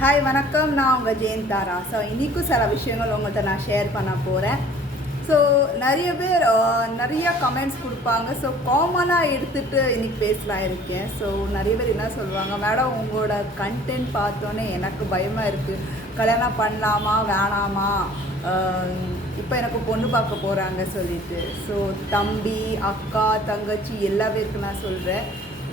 Hi வணக்கம், நான் உங்கள் ஜெயந்தாரா. ஸோ இன்றைக்கும் சில விஷயங்கள் உங்கள்கிட்ட நான் ஷேர் பண்ண போகிறேன். ஸோ நிறைய பேர் நிறைய கமெண்ட்ஸ் கொடுப்பாங்க. ஸோ காமனாக எடுத்துகிட்டு இன்றைக்கி பேசலாம் இருக்கேன். ஸோ நிறைய பேர் என்ன சொல்லுவாங்க, மேடம் உங்களோட கண்டென்ட் பார்த்தோன்னே எனக்கு பயமாக இருக்குது, கல்யாணம் பண்ணலாமா வேணாமா, இப்போ எனக்கு பொண்ணு பார்க்க போகிறாங்க சொல்லிட்டு. ஸோ தம்பி அக்கா தங்கச்சி எல்லா பேருக்கு நான் சொல்கிறேன்,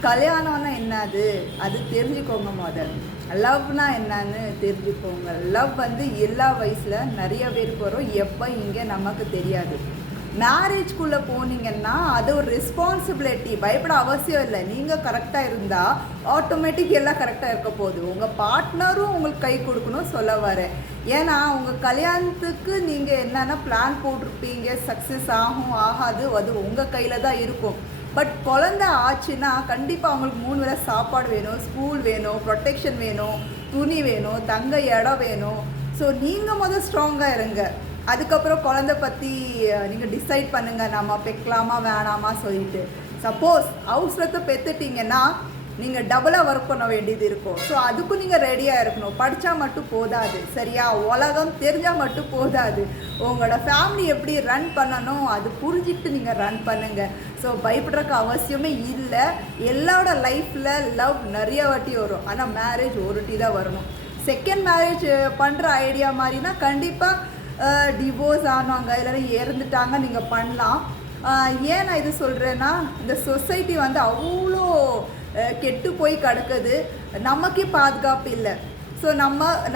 கல்யாணம்னா என்னது அது தெரிஞ்சுக்கோங்க. முதல் லவ்னா என்னன்னு தெரிஞ்சுக்கோங்க. லவ் வந்து எல்லா வயசில் நிறைய பேருக்கு வரும், எப்போ இங்கே நமக்கு தெரியாது. மேரேஜ்குள்ளே போனீங்கன்னா அது ஒரு ரெஸ்பான்சிபிலிட்டி, பயப்பட அவசியம் இல்லை. நீங்கள் கரெக்டாக இருந்தால் ஆட்டோமேட்டிக் எல்லாம் கரெக்டாக இருக்க போகுது. உங்கள் பார்ட்னரும் உங்களுக்கு கை கொடுக்கணும் சொல்ல வரேன். ஏன்னா உங்கள் கல்யாணத்துக்கு நீங்கள் என்னென்ன பிளான் போட்டிருப்பீங்க, சக்ஸஸ் ஆகும் ஆகாது அது உங்கள் கையில் தான் இருக்கும். பட் குழந்தை ஆச்சுன்னா கண்டிப்பாக அவங்களுக்கு 3 வேளை சாப்பாடு வேணும், ஸ்கூல் வேணும், ப்ரொடெக்ஷன் வேணும், துணி வேணும், தங்க இடம் வேணும். ஸோ நீங்கள் முதல் ஸ்ட்ராங்காக இருங்க. அதுக்கப்புறம் குழந்தை பற்றி நீங்கள் டிசைட் பண்ணுங்கள், நம்ம பெக்கலாமா வேணாமா சொல்லிட்டு. சப்போஸ் அவசரத்தை பெற்றுட்டிங்கன்னா நீங்கள் டபுளாக ஒர்க் பண்ண வேண்டியது இருக்கும். ஸோ அதுக்கும் நீங்கள் ரெடியாக இருக்கணும். படித்தா மட்டும் போதாது, சரியா? உலகம் தெரிஞ்சால் மட்டும் போதாது. உங்களோட ஃபேமிலி எப்படி ரன் பண்ணணும் அது புரிஞ்சுட்டு நீங்கள் ரன் பண்ணுங்கள். ஸோ பயப்படுறதுக்கு அவசியமே இல்லை. எல்லாரோட லைஃப்பில் லவ் நிறைய வாட்டி வரும், ஆனால் மேரேஜ் ஒரு வாட்டி தான் வரணும். செகண்ட் மேரேஜ் பண்ணுற ஐடியா மாதிரினா கண்டிப்பாக டிவோர்ஸ் ஆனாங்க இல்லைன்னா இறந்துட்டாங்க நீங்கள் பண்ணலாம். ஏன் நான் இது சொல்கிறேன்னா, இந்த சொசைட்டி வந்து அவ்வளோ கெட்டு போய் கிடக்குது, நமக்கே பாதுகாப்பு இல்லை. ஸோ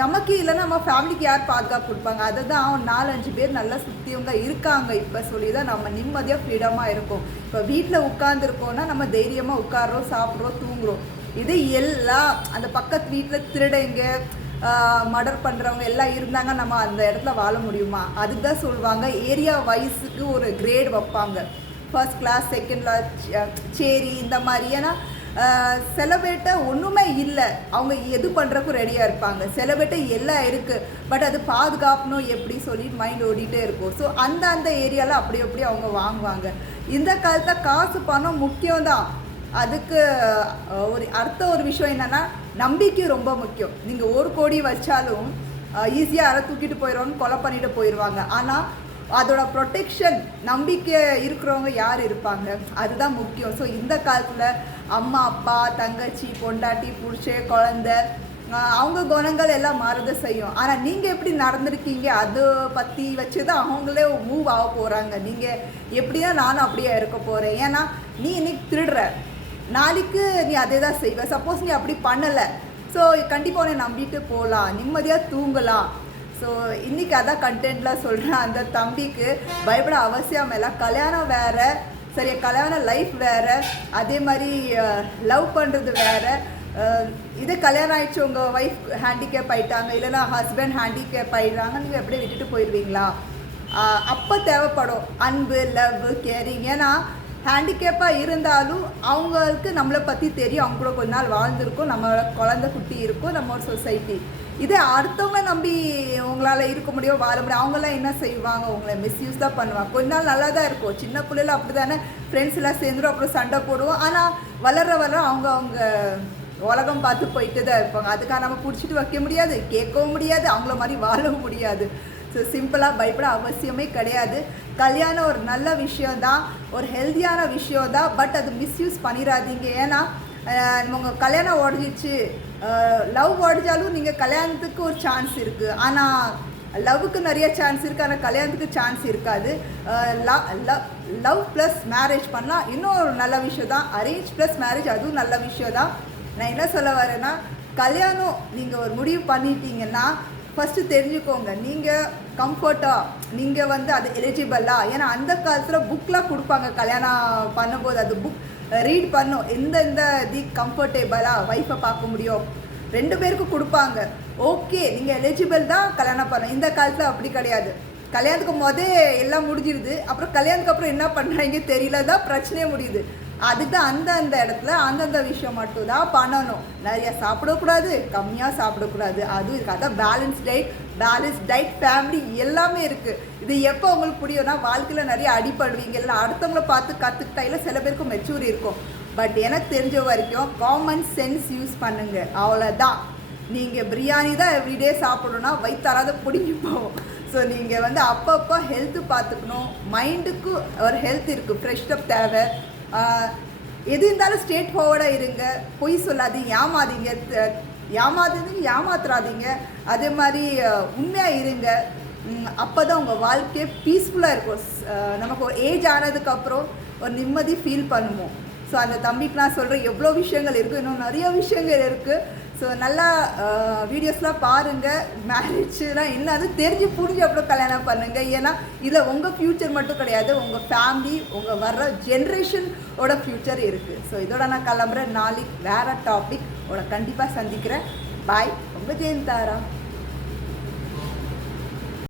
நமக்கு இல்லைன்னா நம்ம ஃபேமிலிக்கு யார் பாதுகாப்பு கொடுப்பாங்க? அதை தான் 4-5 பேர் நல்லா சுற்றியவங்க இருக்காங்க இப்போ சொல்லி தான் நம்ம நிம்மதியாக ஃப்ரீடமாக இருக்கும். இப்போ வீட்டில் உட்காந்துருக்கோன்னா நம்ம தைரியமாக உட்காரோம், சாப்பிட்றோம், தூங்குறோம். இது எல்லாம் அந்த பக்கத்து வீட்டில் திருடைங்க மர்டர் பண்ணுறவங்க எல்லாம் இருந்தாங்க, நம்ம அந்த இடத்துல வாழ முடியுமா? அதுக்கு தான் சொல்லுவாங்க ஏரியா வைஸுக்கு ஒரு கிரேட் வைப்பாங்க, ஃபர்ஸ்ட் கிளாஸ், செகண்ட் கிளாஸ், சேரி இந்த மாதிரி. ஏன்னா சில பேர்ட்ட ஒன்றுமே இல்லை, அவங்க எது பண்ணுறக்கும் ரெடியாக இருப்பாங்க. சில பேர்ட்ட எல்லாம் இருக்குது, பட் அது பாதுகாப்புனும் எப்படி சொல்லிட்டு மைண்ட் ஓடிட்டே இருக்கும். ஸோ அந்த ஏரியாவில் அப்படி அவங்க வாங்குவாங்க. இந்த காலத்தில் காசு பணம் முக்கியம்தான். அதுக்கு ஒரு விஷயம் என்னென்னா, நம்பிக்கை ரொம்ப முக்கியம். நீங்கள் 1 கோடி வச்சாலும் ஈஸியாக யாரை தூக்கிட்டு போயிடுவாங்க, கொலை பண்ணிட்டு போயிடுவாங்க. ஆனால் அதோட ப்ரொடெக்ஷன் நம்பிக்கை இருக்கிறவங்க யார் இருப்பாங்க, அதுதான் முக்கியம். ஸோ இந்த காலத்தில் அம்மா அப்பா தங்கச்சி பொண்டாட்டி புருஷன் குழந்தை அவங்க குணங்கள் எல்லாம் மாறுத செய்யும். ஆனால் நீங்கள் எப்படி நடந்திருக்கீங்க அதை பற்றி வச்சு தான் அவங்களே மூவ் ஆக போகிறாங்க. நீங்கள் எப்படின்னா நானும் அப்படியே இருக்க போகிறேன். ஏன்னா நீ இன்னைக்கு திருடுற, நாளைக்கு நீ அதே தான் செய்வ. சப்போஸ் நீ அப்படி பண்ணலை, ஸோ கண்டிப்பாக உன்னை நம்பிட்டு போகலாம், நிம்மதியாக தூங்கலாம். ஸோ இன்றைக்கி அதான் கண்டென்ட்லாம் சொல்கிறேன். அந்த தம்பிக்கு பயப்பட அவசியம் இல்லை. கல்யாணம் வேறு, சரி, கல்யாண லைஃப் வேறு, அதே மாதிரி லவ் பண்ணுறது வேறு. இதே கல்யாணம் ஆகிடுச்சு, உங்கள் ஒய்ஃப் ஹேண்டிகேப் ஆகிட்டாங்க இல்லைன்னா ஹஸ்பண்ட் ஹேண்டிகேப் ஆகிடுறாங்க, நீங்கள் எப்படியே விட்டுட்டு போயிடுவீங்களா? அப்போ தேவைப்படும் அன்பு, லவ், கேரிங். ஏன்னா ஹேண்டிகேப்பாக இருந்தாலும் அவங்களுக்கு நம்மளை பற்றி தெரியும், அவங்க கூட கொஞ்ச நாள் வாழ்ந்துருக்கும், நம்மளோட குழந்தை குட்டி இருக்கும், நம்ம ஒரு சொசைட்டி. இதே அடுத்தவங்களை நம்பி உங்களால் இருக்க முடியும், வாழ முடியும். அவங்களாம் என்ன செய்வாங்க, உங்களை மிஸ்யூஸ் தான் பண்ணுவாங்க. கொஞ்ச நாள் நல்லா தான் இருக்கும், சின்ன பிள்ளைல அப்படி தானே, ஃப்ரெண்ட்ஸ் எல்லாம் சேர்ந்துடும், அப்புறம் சண்டை போடுவோம். ஆனால் வளர அவங்க உலகம் பார்த்து போயிட்டு தான் இருப்பாங்க. அதுக்காக நம்ம பிடிச்சிட்டு வைக்க முடியாது, கேட்கவும் முடியாது, அவங்கள மாதிரி வாழவும் முடியாது. ஸோ சிம்பிளாக பயப்பட அவசியமே கிடையாது. கல்யாணம் ஒரு நல்ல விஷயந்தான், ஒரு ஹெல்த்தியான விஷயந்தான், பட் அது மிஸ்யூஸ் பண்ணிடாதீங்க. ஏன்னா உங்கள் கல்யாணம் உடஞ்சிச்சு, லவ் உடஞ்சாலும் நீங்கள் கல்யாணத்துக்கு ஒரு சான்ஸ் இருக்குது, ஆனால் லவ்வுக்கு நிறைய சான்ஸ் இருக்குது, ஆனால் கல்யாணத்துக்கு சான்ஸ் இருக்காது. லவ் ப்ளஸ் மேரேஜ் பண்ணால் இன்னும் ஒரு நல்ல விஷயம் தான். அரேஞ்ச் ப்ளஸ் மேரேஜ் அதுவும் நல்ல விஷயம் தான். நான் என்ன சொல்ல வரேன்னா, கல்யாணம் நீங்கள் ஒரு முடிவு பண்ணிட்டீங்கன்னா ஃபஸ்ட்டு தெரிஞ்சுக்கோங்க, நீங்கள் கம்ஃபர்ட்டாக, நீங்கள் வந்து அது எலிஜிபிளா. ஏன்னா அந்த காலத்தில் புக்கெலாம் கொடுப்பாங்க, கல்யாணம் பண்ணும்போது அது புக் ரீட் பண்ணும், இந்த கம்ஃபர்டபுளாக ஒய்ஃபை பார்க்க முடியும், 2 பேருக்கும் கொடுப்பாங்க. ஓகே நீங்கள் எலிஜிபிள் தான், கல்யாணம் பண்ண. இந்த காலத்தில் அப்படி கிடையாது. கல்யாணத்துக்கு எல்லாம் முடிஞ்சிடுது, அப்புறம் கல்யாணத்துக்கு அப்புறம் என்ன பண்ணுறாங்க தெரியல தான் பிரச்சனையே முடியுது. அதுக்கு அந்த இடத்துல அந்தந்த விஷயம் மட்டும் தான் பண்ணணும். நிறையா சாப்பிடக்கூடாது, கம்மியாக சாப்பிடக்கூடாது, அதுவும் இருக்குது. அதான் பேலன்ஸ் டயட் ஃபேமிலி எல்லாமே இருக்குது. இது எப்போ உங்களுக்கு புரியும்னா, வாழ்க்கையில் நிறைய அடிப்படுவீங்க, இல்லை அடுத்தவங்களை பார்த்து கற்றுக்கிட்டாயில் சில பேருக்கு மெச்சூர் இருக்கும். பட் எனக்கு தெரிஞ்ச வரைக்கும் காமன் சென்ஸ் யூஸ் பண்ணுங்க, அவ்வளோதான். நீங்கள் பிரியாணி தான் எவ்ரிடே சாப்பிடணுன்னா வயிற்றாராத பிடிங்கி போகும். ஸோ நீங்கள் வந்து அப்பப்போ ஹெல்த்து பார்த்துக்கணும். மைண்டுக்கு ஒரு ஹெல்த் இருக்குது, ஃப்ரெஷ்அப் தேவை. எது இருந்தாலும் ஸ்ட்ரெயிட் ஃபார்வர்டாக இருங்க, பொய் சொல்லாதீங்க, ஏமாத்துறாதீங்க. அதே மாதிரி உண்மையாக இருங்க. அப்போ தான் உங்கள் வாழ்க்கையே பீஸ்ஃபுல்லாக இருக்கும். நமக்கு ஒரு ஏஜ் ஆனதுக்கப்புறம் ஒரு நிம்மதி ஃபீல் பண்ணுவோம். ஸோ அந்த தம்பிக்கு நான் சொல்கிறேன், எவ்வளோ விஷயங்கள் இருக்குது, இன்னும் நிறைய விஷயங்கள் இருக்குது. ஸோ நல்லா வீடியோஸ்லாம் பாருங்கள். மேரேஜ்லாம் என்ன அது தெரிஞ்சு புரிஞ்சு அப்புறம் கல்யாணம் பண்ணுங்கள். ஏன்னா இதில் உங்கள் ஃப்யூச்சர் மட்டும் கிடையாது, உங்கள் ஃபேமிலி, உங்கள் வர்ற ஜென்ரேஷனோட ஃப்யூச்சர் இருக்குது. ஸோ இதோட நான் கிளம்புறேன். நாளைக்கு வேறு டாபிக் கண்டிப்பாக சந்திக்கிறேன். பாய். உங்கள் ஜெயந்தாரா.